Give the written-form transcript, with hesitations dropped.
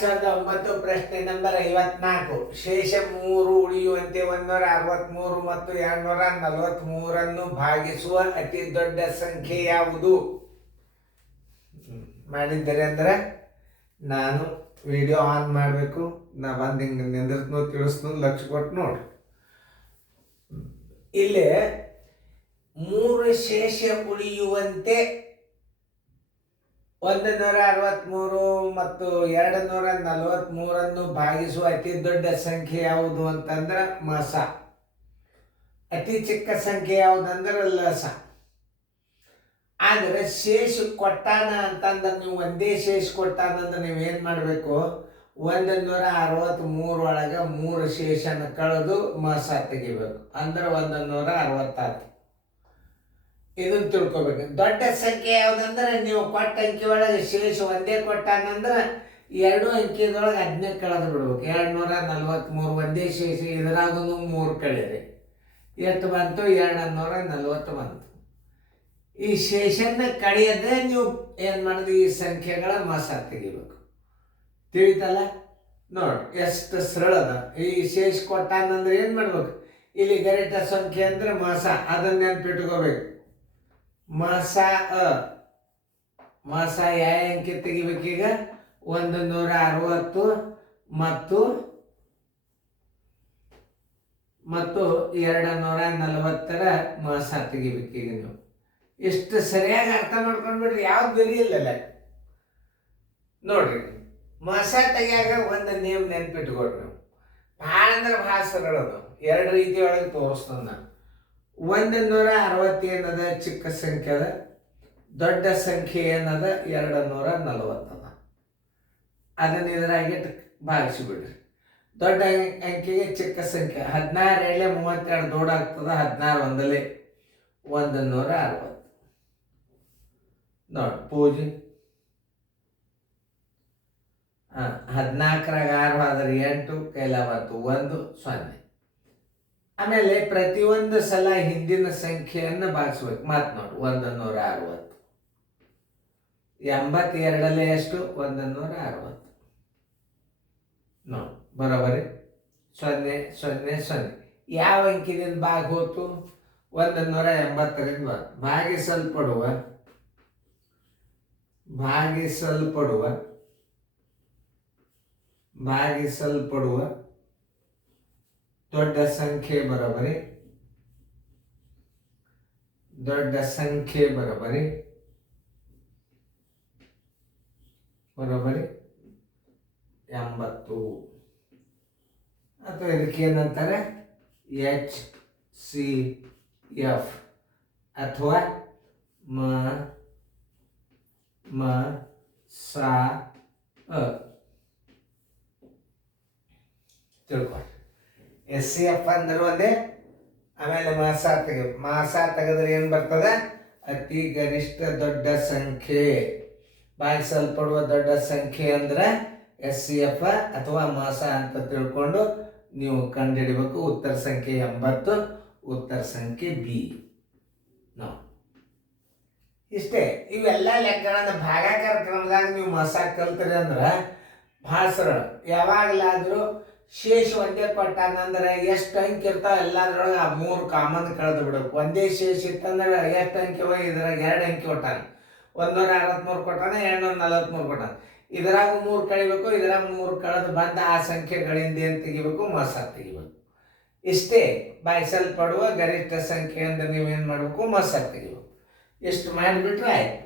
2009 ಪ್ರಶ್ನೆ ನಂಬರ್ 54. ಶೇಷ 3 ಉಳಿಯುವಂತೆ 163 ಮತ್ತು 243 ಭಾಗಿಸುವ ಅತಿ ದೊಡ್ಡ ಸಂಖ್ಯೆ ಯಾವುದು? ಮಾಡಿದ್ದಾರೆ ಅಂದ್ರೆ ನಾನು ವಿಡಿಯೋ ಆನ್ ಮಾಡಬೇಕು. ನಾ ಬಂದು ಹಿಂಗೆ ನಿಂದಿರ್ತನೋ ತಿಳಿಸ್ತು ಲಕ್ಷ ಕೊಟ್ಟು ನೋಡಿ. ಇಲ್ಲಿ 3 ಶೇಷ ಉಳಿಯುವಂತೆ 163 ಮತ್ತು 243 ಭಾಗಿಸುವ ಅತಿ ದೊಡ್ಡ ಸಂಖ್ಯೆ ಯಾವುದು ಅಂತಂದ್ರೆ ಮಸ. ಅತಿ ಚಿಕ್ಕ ಸಂಖ್ಯೆ ಯಾವುದಂದ್ರೆ ಲಸ. ಆದರೆ ಶೇಷ ಕೊಟ್ಟಾನ ಅಂತಂದ್ರೆ ನೀವು ಒಂದೇ ಶೇಷ ಕೊಟ್ಟಾನಂದ್ರೆ ನೀವೇನು ಮಾಡಬೇಕು? 163 ಒಳಗೆ 3 ಶೇಷನ ಕಳೆದು ಮಸ ತೆಗಿಬೇಕು. ಅಂದ್ರೆ 166. ಇದನ್ನು ತಿಳ್ಕೊಬೇಕು. ದೊಡ್ಡ ಸಂಖ್ಯೆ ಯಾವುದಂದ್ರೆ ನೀವು ಕೊಟ್ಟ ಅಂಕಿ ಒಳಗೆ ಶೇಷ ಒಂದೇ ಕೊಟ್ಟಾನಂದ್ರೆ 2 ಅಂಕಿದೊಳಗೆ 15 ಕಳೆದು ಬಿಡ್ಬೇಕು. 243 ಒಂದೇ ಶೇಷ, ಇದ್ರಾಗೂ 3 ಕಳೀರಿ. ಎಷ್ಟು ಬಂತು? 240 ಬಂತು. ಈ ಶೇಷನ್ನ ಕಳೆಯದೆ ನೀವು ಏನು ಮಾಡೋದು? ಈ ಸಂಖ್ಯೆಗಳ ಮಸ ತೆಗಿಬೇಕು. ತಿಳಿತಲ್ಲ? ನೋಡಿ ಎಷ್ಟು ಸರಳದ. ಈ ಶೇಷ ಕೊಟ್ಟಾನಂದ್ರೆ ಏನು ಮಾಡ್ಬೇಕು? ಇಲ್ಲಿ ಗರಿಷ್ಠ ಸಂಖ್ಯೆ ಅಂದ್ರೆ ಮಸ, ಅದನ್ನ ನೆನ್ಪಿಟ್ಕೋಬೇಕು. ಮಸ ಯಾವ ಅಂಕಿ ತೆಗಿಬೇಕೀಗ? 160 ಮತ್ತು 240 ಮಸ ತೆಗಿಬೇಕೀಗ ನೀವು. ಇಷ್ಟು ಸರಿಯಾಗಿ ಅರ್ಥ ಮಾಡ್ಕೊಂಡ್ಬಿಡ್ರಿ. ಯಾವ್ದು ಬೆರಿ ಇಲ್ಲಲ್ಲ. ನೋಡ್ರಿ, ಮಸ ತೆಗಿಯಾಗ ಒಂದು ನೇಮ್ ನೆನ್ಪಿಟ್ಕೊಡ್ರಿ ನೀವು. ಭಾಳ ಅಂದ್ರೆ ಭಾಳ ಸರಳದು. 2 ರೀತಿ ಒಳಗೆ ತೋರಿಸ್ತದ ನಾನು. 160 ಏನದ? ಚಿಕ್ಕ ಸಂಖ್ಯೆ ಅದ. ದೊಡ್ಡ ಸಂಖ್ಯೆ ಏನದ? 240 ಅದ. ಅದನ್ನ ಇದ್ರಾಗಿಟ್ಟು ಭಾಗಿಸಿಬಿಡ್ರಿ. ದೊಡ್ಡ ಅಂಕಿಗೆ ಚಿಕ್ಕ ಸಂಖ್ಯೆ 16 32 ದೊಡ್ಡಾಗ್ತದ. 16 ಒಂದಲೇ 160. ನೋಡಿ ಪೂಜೆ 14ರಾಗ 6 ಆದ್ರೆ 8 ಕೈಲ ಬಂತು 1 0. ಆಮೇಲೆ ಪ್ರತಿಯೊಂದು ಸಲ ಹಿಂದಿನ ಸಂಖ್ಯೆಯನ್ನು ಭಾಗಿಸ್ಬೇಕು. ಮಾತು ನೋಡಿ 160. 82 ಎಷ್ಟು? 160. ನೋಡಿ ಬರೋಬರಿ. 0 0 0. ಯಾವ ಅಂಕಿದಿಂದ ಭಾಗ ಹೋತು? 180ರಿಂದ. ಭಾಗಿಸಲ್ಪಡುವ ದೊಡ್ಡ ಸಂಖ್ಯೆ ಬರೋಬರಿ. ದೊಡ್ಡ ಸಂಖ್ಯೆ ಬರೋಬರಿ 80. ಅಥವಾ ಇದಕ್ಕೆ ಏನಂತಾರೆ? HCF ಅಥವಾ ತಿಳ್ಕೊಳ್ಳಿ. SCF ಅಂದ್ರೆ ಒಂದೇ. ಆಮೇಲೆ ಮಾಸ ತೆಗೆದ್ರೆ ಏನು ಬರ್ತದೆ? ಅತಿ ಗರಿಷ್ಠ ದೊಡ್ಡ ಸಂಖ್ಯೆ. ಭಾಗಿಸಲ್ಪಡುವ ದೊಡ್ಡ ಸಂಖ್ಯೆ ಅಂದ್ರೆ SCF ಅಥವಾ ಮಾಸ ಅಂತ ತಿಳ್ಕೊಂಡು ನೀವು ಕಂಡುಹಿಡಬೇಕು. ಉತ್ತರ ಸಂಖ್ಯೆ 80, ಉತ್ತರ ಸಂಖ್ಯೆ ಬಿ. ನಾವು ಇಷ್ಟೇ. ಇವೆಲ್ಲ ಲೆಕ್ಕಗಳನ್ನ ಭಾಗಾಕಾರ ಕ್ರಮದಾಗ ನೀವು ಮಸ ಕಲ್ತ್ರಿ ಅಂದ್ರೆ ಭಾಳ ಸರಳ. ಯಾವಾಗಲಾದರೂ ಶೇಷ ಒಂದೇ ಕೊಟ್ಟಾನಂದ್ರೆ ಎಷ್ಟು ಅಂಕಿ ಇರ್ತಾವ ಎಲ್ಲದ್ರೊಳಗೆ ಆ 3 ಕಾಮನ್ ಕಳೆದು ಬಿಡಬೇಕು. ಒಂದೇ ಶೇಷ ಇತ್ತಂದ್ರೆ ಎಷ್ಟು ಅಂಕಿ ಇದ್ರಾಗ 2 ಅಂಕಿ ಕೊಟ್ಟಾನ. 163 ಕೊಟ್ಟಾನ, 243 ಕೊಟ್ಟಾನ. ಇದ್ರಾಗ 3 ಕಳಿಬೇಕು, ಇದ್ರಾಗ 3 ಕಳೆದು ಬಂದ ಆ ಸಂಖ್ಯೆಗಳಿಂದ ಏನು ತೆಗಿಬೇಕು? ಮಸ ತೆಗಿಬೇಕು. ಇಷ್ಟೇ. ಭಾಗಿಸಲ್ಪಡುವ ಗರಿಷ್ಠ ಸಂಖ್ಯೆ ಅಂದ್ರೆ ನೀವೇನು ಮಾಡಬೇಕು? ಮಸ ತೆಗಿಬೇಕು. ಇಷ್ಟು ಮಾಡಿಬಿಟ್ರೆ ಆಯ್ತು.